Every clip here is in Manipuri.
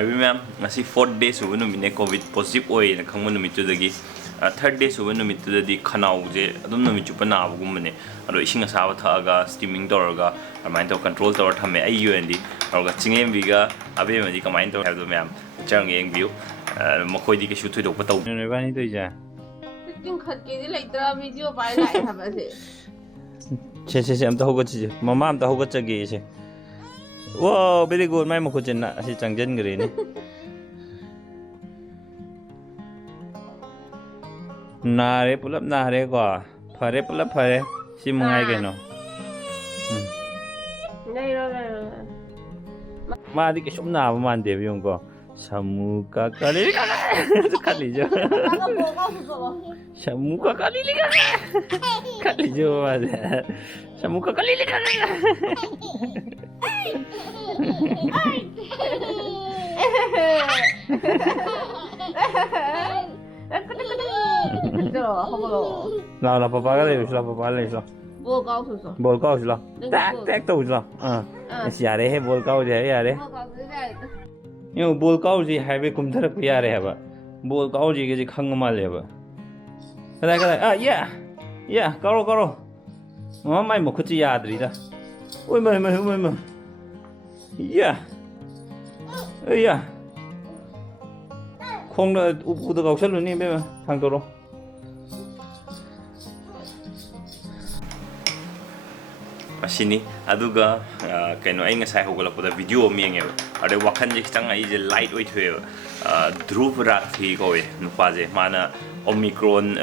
ꯅꯨꯡꯉꯥꯏꯕꯤ ꯃꯌꯥꯝ ꯉꯁꯤ 4th day 수ꯕ ꯅꯨꯃꯤꯠꯅꯦ ꯀꯣꯕꯤꯗ ꯄꯣꯖꯤꯇꯤꯚ ꯑꯣꯏꯅ ꯈꯪꯕ ꯅꯨꯃꯤꯠꯇꯨꯗꯒꯤ 3rd day 수ꯕ ꯅꯨꯃꯤꯠꯇꯨꯗꯗꯤ ꯈꯅꯥꯎꯁꯦ ꯑꯗꯨꯝ ꯅꯨꯃꯤꯠ ꯆꯨꯞꯄ ꯅꯥꯕꯒꯨꯝꯕꯅꯦ ꯑꯗꯣ ꯏꯁꯤꯡ ꯑꯁꯥꯕ ꯊꯛꯑꯒ ꯁ꯭ꯇꯤꯃꯤꯡ ꯇꯧꯔꯒ ꯑꯗꯨꯃꯥꯏꯅ ꯇꯧꯔ ꯀꯟꯇ꯭ꯔꯣꯜ ꯇꯧꯔ ꯊꯝꯃꯦ ꯑꯩꯒꯤ ꯑꯣꯏꯅꯗꯤ ꯑꯗꯨꯒ ꯆꯤꯡꯂꯦꯝꯕꯤꯒ ꯑꯕꯦꯝꯃꯗꯤ ꯀꯃꯥꯏꯅ ꯇꯧꯔꯦ ꯍꯥꯏꯕꯗꯣ ꯃꯌꯥꯝ ꯆꯪꯉ ꯌꯦꯡꯕꯤꯌꯨ ꯃꯈꯣꯏꯗꯤ ꯀꯩꯁꯨ ꯊꯣꯏꯗꯣꯛꯄ ꯇꯧꯗꯦ ꯅꯣꯏꯕꯥꯅꯤ ꯇꯧꯏꯖꯦ ꯆꯤꯡꯈꯠꯀꯦꯗꯤ ꯂꯩꯇ꯭ꯔꯥ ꯚꯤꯗꯤꯑꯣ ꯄꯥꯏ ꯂꯥꯛꯑꯦ ꯍꯥꯏꯕꯁꯦ ꯁꯦ ꯑꯝꯇ ꯍꯧꯒꯠꯁꯤꯁꯦ ꯃꯃꯥ ꯑꯝꯇ ꯍꯧꯒꯠꯆꯒꯦ ꯁꯦ ꯋꯥ ꯕꯦꯔꯤ ꯒꯨꯗ ꯃꯥꯏ ꯃꯈꯨꯠꯁꯦ ꯑꯁꯤ ꯆꯪꯁꯤꯟꯈ꯭ꯔꯦꯅꯦ ꯅꯥꯔꯦ ꯄꯨꯂꯞ ꯅꯥꯔꯦꯀꯣ ꯐꯔꯦ ꯄꯨꯂꯞ ꯐꯔꯦ ꯁꯤ ꯃꯉꯥꯏ ꯀꯩꯅꯣ ꯂꯩꯔꯣ ꯃꯥꯗꯤ ꯀꯩꯁꯨꯝ ꯅꯥꯕ ꯃꯥꯟꯗꯦꯕ ꯌꯦꯡꯉꯨꯀꯣ ꯁꯃꯨ ꯀꯥꯀꯥꯂꯤ ꯈꯜꯂꯤꯖꯦ ꯁꯃꯨ ꯀꯥꯀꯥꯂꯤ ꯈꯜꯂꯤꯖꯦ ꯃꯥꯁꯦ ꯁꯃꯨ ꯀꯥꯀꯥꯂꯤ ꯂꯥꯎ ꯄꯄꯥꯒ ꯂꯩꯔꯨꯁꯤ ꯂꯥꯎ ꯄꯄꯥꯒ ꯂꯩꯔꯨꯁꯤ ꯂꯥꯎ ꯕꯣꯜ ꯀꯥꯎꯁꯤ ꯂꯥꯎ ꯇꯦꯛ ꯇꯧꯁꯤ ꯂꯥꯎ ꯑꯁ ꯌꯥꯔꯦꯍꯦ ꯕꯣꯜ ꯀꯥꯎꯁꯦ ꯌꯥꯔꯦ ꯌꯦꯡꯉꯨ ꯕꯣꯜ ꯀꯥꯎꯁꯤ ꯍꯥꯏꯕꯩ ꯀꯨꯝꯊꯔꯛꯄ ꯌꯥꯔꯦ ꯍꯥꯏꯕ ꯕꯣꯜ ꯀꯥꯎꯁꯤꯒꯁꯦ ꯈꯪꯉ ꯃꯥꯜꯂꯦꯕ ꯀꯗꯥꯏ ꯌꯥ ꯀꯥꯎꯔꯣ ꯃꯥꯏ ꯃꯈꯨꯠꯁꯤ ꯌꯥꯗ꯭ꯔꯤꯗ ꯃꯥꯏ ꯌꯥ ꯈꯣꯡꯗ ꯎꯄꯨꯗ ꯀꯥꯎꯁꯜꯂꯨꯅꯤ ꯏꯕꯦꯝꯃ ꯊꯥꯡꯗꯣꯔꯛꯑꯣ ꯑꯁꯤꯅꯤ ꯑꯗꯨꯒ ꯀꯩꯅꯣ ꯑꯩ ꯉꯁꯥꯏ ꯍꯧꯒꯠꯂꯛꯄꯗ ꯚꯤꯗꯤꯑꯣ ꯑꯃ ꯌꯦꯡꯉꯦꯕ ꯑꯗꯩ ꯋꯥꯈꯟꯁꯦ ꯈꯤꯇꯪ ꯑꯩꯁꯦ ꯂꯥꯏꯠ ꯑꯣꯏꯊꯣꯛꯑꯦꯕ ꯙ꯭ꯔꯨꯕ ꯔꯥꯊꯤ ꯀꯧꯋꯦ ꯅꯨꯄꯥꯁꯦ ꯃꯥꯅ ꯑꯣꯃꯤꯀ꯭ꯔꯣꯟ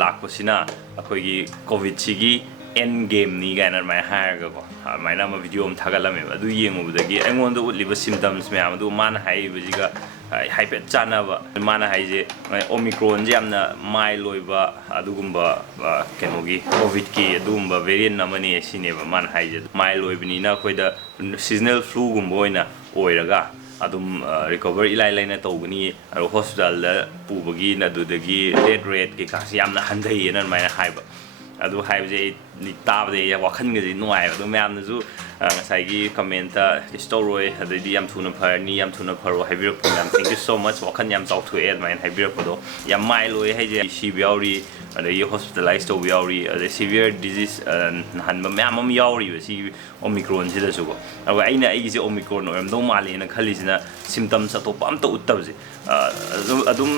ꯂꯥꯛꯄꯁꯤꯅ ꯑꯩꯈꯣꯏꯒꯤ ꯀꯣꯚꯤꯗꯁꯤꯒꯤ ꯑꯦꯟ ꯒꯦꯝꯅꯤ ꯀꯥꯏꯅ ꯑꯗꯨꯃꯥꯏꯅ ꯍꯥꯏꯔꯒꯀꯣ ꯑꯗꯨꯃꯥꯏꯅ ꯑꯃ ꯚꯤꯗꯤꯑꯣ ꯑꯃ ꯊꯥꯒꯠꯂꯝꯃꯦꯕ ꯑꯗꯨ ꯌꯦꯡꯉꯨꯕꯗꯒꯤ ꯑꯩꯉꯣꯟꯗ ꯎꯠꯂꯤꯕ ꯁꯤꯝꯇꯝꯁ ꯃꯌꯥꯝ ꯑꯗꯨ ꯃꯥꯅ ꯍꯥꯏꯔꯤꯕꯁꯤꯒ ꯍꯥꯏꯐꯦꯠ ꯆꯥꯟꯅꯕ ꯃꯥꯅ ꯍꯥꯏꯁꯦ ꯑꯣꯃꯤꯀ꯭ꯔꯣꯟꯁꯦ ꯌꯥꯝꯅ ꯃꯥꯏꯜ ꯑꯣꯏꯕ ꯑꯗꯨꯒꯨꯝꯕ ꯀꯩꯅꯣꯒꯤ ꯀꯣꯚꯤꯗꯀꯤ ꯑꯗꯨꯒꯨꯝꯕ ꯚꯦꯔꯤꯌꯟ ꯑꯃꯅꯦ ꯁꯤꯅꯦꯕ ꯃꯥꯅ ꯍꯥꯏꯁꯦ ꯃꯥꯏꯜ ꯑꯣꯏꯕꯅꯤꯅ ꯑꯩꯈꯣꯏꯗ ꯁꯤꯖꯅꯦꯜ ꯐ꯭ꯂꯨꯒꯨꯝꯕ ꯑꯣꯏꯅ ꯑꯣꯏꯔꯒ ꯑꯗꯨꯝ ꯔꯤꯀꯣꯚꯔ ꯏꯂꯥꯏ ꯂꯥꯏꯅ ꯇꯧꯒꯅꯤ ꯑꯗꯨꯒ ꯍꯣꯁꯄꯤꯇꯥꯜꯗ ꯄꯨꯕꯒꯤ ꯑꯗꯨꯗꯒꯤ ꯗꯦꯠ ꯔꯦꯠ ꯀꯩꯀꯥꯁꯦ ꯌꯥꯝꯅ ꯍꯟꯊꯩꯌꯦꯅ ꯑꯗꯨꯃꯥꯏꯅ ꯍꯥꯏꯕ ꯑꯗꯨ ꯍꯥꯏꯕꯁꯦ ꯑꯩ ꯇꯥꯕꯗ ꯑꯩ ꯋꯥꯈꯜꯒꯁꯦ ꯅꯨꯡꯉꯥꯏꯕ ꯑꯗꯨ ꯃꯌꯥꯝꯅꯁꯨ ꯉꯁꯥꯏꯒꯤ ꯀꯃꯦꯟꯇ ꯀꯩꯁꯨ ꯇꯧꯔꯣꯏ ꯑꯗꯩꯗꯤ ꯌꯥꯝ ꯊꯨꯅ ꯐꯔꯅꯤ ꯌꯥꯝ ꯊꯨꯅ ꯐꯔꯣ ꯍꯥꯏꯕꯤꯔꯛꯄ ꯃꯌꯥꯝ ꯊꯦꯡꯛ ꯌꯨ ꯁꯣ ꯃꯆ ꯋꯥꯈꯜ ꯌꯥꯝ ꯆꯥꯎꯊꯣꯛꯑꯦ ꯑꯗꯨꯃꯥꯏꯅ ꯍꯥꯏꯕꯤꯔꯛꯄꯗꯣ ꯌꯥꯝ ꯃꯥꯏꯜ ꯑꯣꯏ ꯍꯥꯏꯁꯦ ꯁꯤꯕ ꯌꯥꯎꯔꯤ ꯑꯗꯒꯤ ꯍꯣꯁꯄꯤꯇꯥꯂꯥꯏꯁ ꯇꯧꯕ ꯌꯥꯎꯔꯤ ꯑꯗꯩ ꯁꯤꯚꯤꯌꯔ ꯗꯤꯖꯤꯁ ꯅꯥꯍꯟꯕ ꯃꯌꯥꯝ ꯑꯃ ꯌꯥꯎꯔꯤꯕ ꯁꯤꯒꯤ ꯑꯣꯃꯤꯀ꯭ꯔꯣꯟꯁꯤꯗꯁꯨꯀꯣ ꯑꯗꯨꯒ ꯑꯩꯒꯤꯁꯦ ꯑꯣꯃꯤꯀ꯭ꯔꯣꯟ ꯑꯣꯏꯔꯝꯗꯧ ꯃꯥꯜꯂꯦꯅ ꯈꯜꯂꯤꯁꯤꯅ ꯁꯤꯝꯇꯝꯁ ꯑꯇꯣꯞꯄ ꯑꯝꯇ ꯎꯠꯇꯕꯁꯦ ꯑꯗꯨꯝ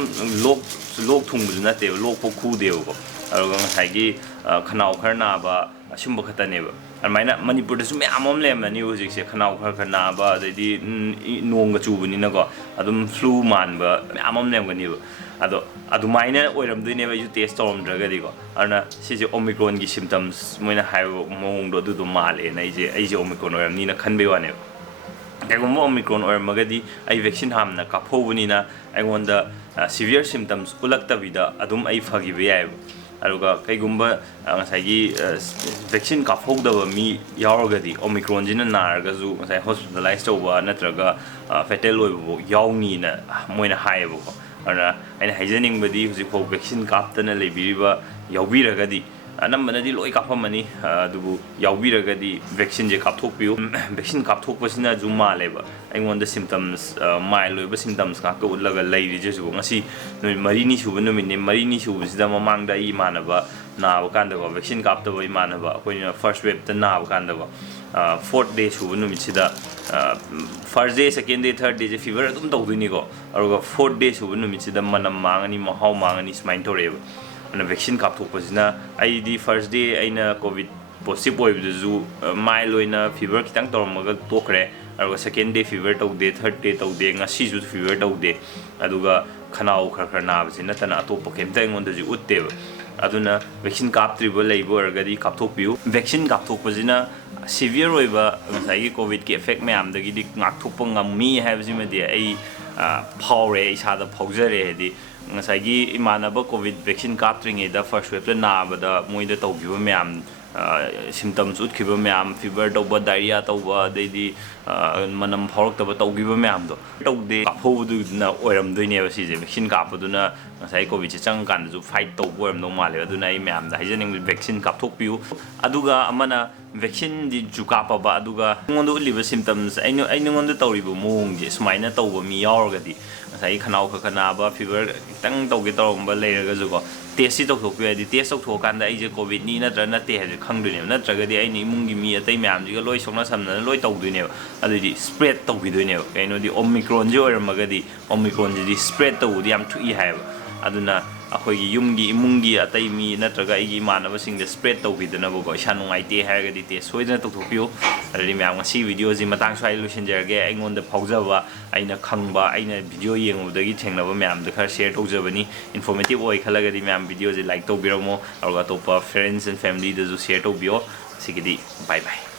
ꯂꯣꯛ ꯊꯨꯡꯕꯁꯨ ꯅꯠꯇꯦꯕ ꯂꯣꯛꯐꯥꯎ ꯈꯨꯗꯦꯕꯀꯣ ꯑꯗꯨꯒ ꯉꯁꯥꯏꯒꯤ ꯈꯅꯥꯎ ꯈꯔ ꯅꯥꯕ ꯑꯁꯨꯝꯕ ꯈꯛꯇꯅꯦꯕ ꯑꯗꯨꯃꯥꯏꯅ ꯃꯅꯤꯄꯨꯔꯗꯁꯨ ꯃꯌꯥꯝ ꯑꯃ ꯂꯩꯔꯝꯃꯅꯤꯕ ꯍꯧꯖꯤꯛꯁꯦ ꯈꯅꯥꯎ ꯈꯔ ꯅꯥꯕ ꯑꯗꯩꯗꯤ ꯅꯣꯡꯒ ꯆꯨꯕꯅꯤꯅꯀꯣ ꯑꯗꯨꯝ ꯐ꯭ꯂꯨ ꯃꯥꯟꯕ ꯃꯌꯥꯝ ꯑꯃ ꯂꯩꯔꯝꯒꯅꯤꯕ ꯑꯗꯣ ꯑꯗꯨꯃꯥꯏꯅ ꯑꯣꯏꯔꯝꯗꯣꯏꯅꯦꯕ ꯑꯩꯁꯨ ꯇꯦꯁ ꯇꯧꯔꯝꯗ꯭ꯔꯒꯗꯤꯀꯣ ꯑꯗꯨꯅ ꯁꯤꯁꯦ ꯑꯣꯃꯤꯀ꯭ꯔꯣꯟꯒꯤ ꯁꯤꯝꯇꯝꯁ ꯃꯣꯏꯅ ꯍꯥꯏꯕ ꯃꯑꯣꯡꯗꯣ ꯑꯗꯨꯗꯣ ꯃꯥꯜꯂꯦꯅ ꯑꯩꯁꯦ ꯑꯣꯃꯤꯀ꯭ꯔꯣꯟ ꯑꯣꯏꯔꯝꯅꯤꯅ ꯈꯟꯕꯩ ꯋꯥꯅꯦꯕ ꯀꯩꯒꯨꯝꯕ ꯑꯣꯃꯤꯀ꯭ꯔꯣꯟ ꯑꯣꯏꯔꯝꯃꯒꯗꯤ ꯑꯩ ꯚꯦꯛꯁꯤꯟ ꯍꯥꯟꯅ ꯀꯥꯞꯍꯧꯕꯅꯤꯅ ꯑꯩꯉꯣꯟꯗ ꯁꯤꯚꯤꯌꯔ ꯁꯤꯝꯇꯝꯁ ꯎꯠꯂꯛꯇꯕꯤꯗ ꯑꯗꯨꯝ ꯑꯩ ꯐꯈꯤꯕ ꯌꯥꯏꯑꯕ ꯑꯗꯨꯒ ꯀꯩꯒꯨꯝꯕ ꯉꯁꯥꯏꯒꯤ ꯚꯦꯛꯁꯤꯟ ꯀꯥꯞꯍꯧꯗꯕ ꯃꯤ ꯌꯥꯎꯔꯒꯗꯤ ꯑꯣꯃꯤꯀ꯭ꯔꯣꯟꯁꯤꯅ ꯅꯥꯔꯒꯁꯨ ꯉꯁꯥꯏ ꯍꯣꯁꯄꯤꯇꯥꯂꯥꯏꯁ ꯇꯧꯕ ꯅꯠꯇ꯭ꯔꯒ ꯐꯦꯇꯦꯜ ꯑꯣꯏꯕꯐꯥꯎ ꯌꯥꯎꯅꯤꯅ ꯃꯣꯏꯅ ꯍꯥꯏꯌꯦꯕꯀꯣ ꯑꯗꯨꯅ ꯑꯩꯅ ꯍꯥꯏꯖꯅꯤꯡꯕꯗꯤ ꯍꯧꯖꯤꯛꯐꯥꯎ ꯚꯦꯛꯁꯤꯟ ꯀꯥꯞꯇꯅ ꯂꯩꯕꯤꯔꯤꯕ ꯌꯥꯎꯕꯤꯔꯒꯗꯤ ꯑꯅꯝꯕꯅꯗꯤ ꯂꯣꯏ ꯀꯥꯞꯄꯝꯃꯅꯤ ꯑꯗꯨꯕꯨ ꯌꯥꯎꯕꯤꯔꯒꯗꯤ ꯚꯦꯛꯁꯤꯟꯁꯦ ꯀꯥꯞꯊꯣꯛꯄꯤꯌꯨ ꯚꯦꯛꯁꯤꯟ ꯀꯥꯞꯊꯣꯛꯄꯁꯤꯅꯁꯨ ꯃꯥꯜꯂꯦꯕ ꯑꯩꯉꯣꯟꯗ ꯁꯤꯝꯇꯝꯁ ꯃꯥꯏꯜ ꯑꯣꯏꯕ ꯁꯤꯝꯇꯝꯁ ꯉꯥꯛꯇ ꯎꯠꯂꯒ ꯂꯩꯔꯤꯁꯤꯁꯨ ꯉꯁꯤ ꯅꯨꯃꯤꯠ 4ꯅꯤ ꯁꯨꯕ ꯅꯨꯃꯤꯠꯅꯦ 4ꯅꯤ ꯁꯨꯕꯁꯤꯗ ꯃꯃꯥꯡꯗ ꯑꯩ ꯏꯃꯥꯟꯅꯕ ꯅꯥꯕ ꯀꯥꯟꯗꯀꯣ ꯚꯦꯛꯁꯤꯟ ꯀꯥꯞꯇꯕ ꯏꯃꯥꯟꯅꯕ ꯑꯩꯈꯣꯏꯅ ꯐꯥꯔꯁ ꯋꯦꯞꯇ ꯅꯥꯕ ꯀꯥꯟꯗꯀꯣ 4th day 수ꯕ ꯅꯨꯃꯤꯠꯁꯤꯗ first day second day third ꯗꯦꯁꯦ ꯐꯤꯚꯔ ꯑꯗꯨꯝ ꯇꯧꯗꯣꯏꯅꯤꯀꯣ ꯑꯗꯨꯒ 4th day 수ꯕ ꯅꯨꯃꯤꯠꯁꯤꯗ ꯃꯅꯝ ꯃꯥꯡꯉꯅꯤ ꯃꯍꯥꯎ ꯃꯥꯡꯉꯅꯤ ꯁꯨꯃꯥꯏꯅ ꯇꯧꯔꯛꯑꯦꯕ ꯑꯗꯨꯅ ꯚꯦꯛꯁꯤꯟ ꯀꯥꯞꯊꯣꯛꯄꯁꯤꯅ ꯑꯩꯗꯤ ꯐꯥꯔꯁ ꯗꯦ ꯑꯩꯅ ꯀꯣꯚꯤꯗ ꯄꯣꯖꯤꯇꯤꯚ ꯑꯣꯏꯕꯗꯨꯁꯨ ꯃꯥꯏꯜ ꯑꯣꯏꯅ ꯐꯤꯚꯔ ꯈꯤꯇꯪ ꯇꯧꯔꯝꯃꯒ ꯇꯣꯛꯈ꯭ꯔꯦ ꯑꯗꯨꯒ ꯁꯦꯀꯦꯟ ꯗꯦ ꯐꯤꯚꯔ ꯇꯧꯗꯦ ꯊꯔꯠ ꯗꯦ ꯇꯧꯗꯦ ꯉꯁꯤꯁꯨ ꯐꯤꯚꯔ ꯇꯧꯗꯦ ꯑꯗꯨꯒ ꯈꯅꯥꯎ ꯈꯔ ꯅꯥꯕꯁꯤ ꯅꯠꯇꯅ ꯑꯇꯣꯞꯄ ꯀꯩꯝꯇ ꯑꯩꯉꯣꯟꯗꯁꯨ ꯎꯠꯇꯦꯕ ꯑꯗꯨꯅ ꯚꯦꯛꯁꯤꯟ ꯀꯥꯞꯇ꯭ꯔꯤꯕ ꯂꯩꯕ ꯑꯣꯏꯔꯒꯗꯤ ꯀꯥꯞꯊꯣꯛꯄꯤꯌꯨ ꯚꯦꯛꯁꯤꯟ ꯀꯥꯞꯊꯣꯛꯄꯁꯤꯅ ꯁꯤꯚꯤꯌꯔ ꯑꯣꯏꯕ ꯉꯁꯥꯏꯒꯤ ꯀꯣꯚꯤꯗꯀꯤ ꯑꯦꯐꯦꯛ ꯃꯌꯥꯝꯗꯒꯤꯗꯤ ꯉꯥꯛꯊꯣꯛꯄ ꯉꯝꯃꯤ ꯍꯥꯏꯕꯁꯤꯃꯗꯤ ꯑꯩ ꯐꯥꯎꯔꯦ ꯏꯁꯥꯗ ꯐꯥꯎꯖꯔꯦ ꯍꯥꯏꯗꯤ ꯉꯁꯥꯏꯒꯤ ꯏꯃꯥꯟꯅꯕ ꯀꯣꯚꯤꯗ ꯚꯦꯛꯁꯤꯟ ꯀꯥꯞꯇ꯭ꯔꯤꯉꯩꯗ ꯐꯥꯔꯁ ꯋꯦꯞꯇ ꯅꯥꯕꯗ ꯃꯣꯏꯗ ꯇꯧꯈꯤꯕ ꯃꯌꯥꯝ symptoms utkiba myam fever tauba diarrhea tauba adedi manam phaurak taugiba myam do taude Kapphouba na oiramdoine ba sije vaccine kapaduna ngasai covid che chang kan ju fight taubo oiramdo male aduna ai myam da haijening vaccine kapthokpiu aduga amana vaccine di ju kapaba aduga ngondu uliba symptoms ai ngondu tawriba moong je sumaina tauba mi yaurgadi ngasai khanau khanaba fever tang tauge tawromba leiraga jugo test tauthokpi adi test tauthokanda ai je covid ni natra nate ha khangduine natragadi ai ni imungi mi atai myam jiga loi sokna samna loi tawduine adudi spread tawbiduine kaino di omicron je oiramagadi omicron ji spread tawudi yam thui haiba aduna akhoi yumgi imungi atai mi natraga igi manaba sing de spread tawbiduna bo isa nungaite hairagadi test soidana tawthokpiu adudi myam ngasi video ji matang swai lusinjarge aingonda phaujaba aina khangba aina video yengudagi thengnaba myam da khar share tawjabani informative oi khalagadi myam video ji like tawbiramo aruga topa friends and family da ju share tawbio sigidi bye bye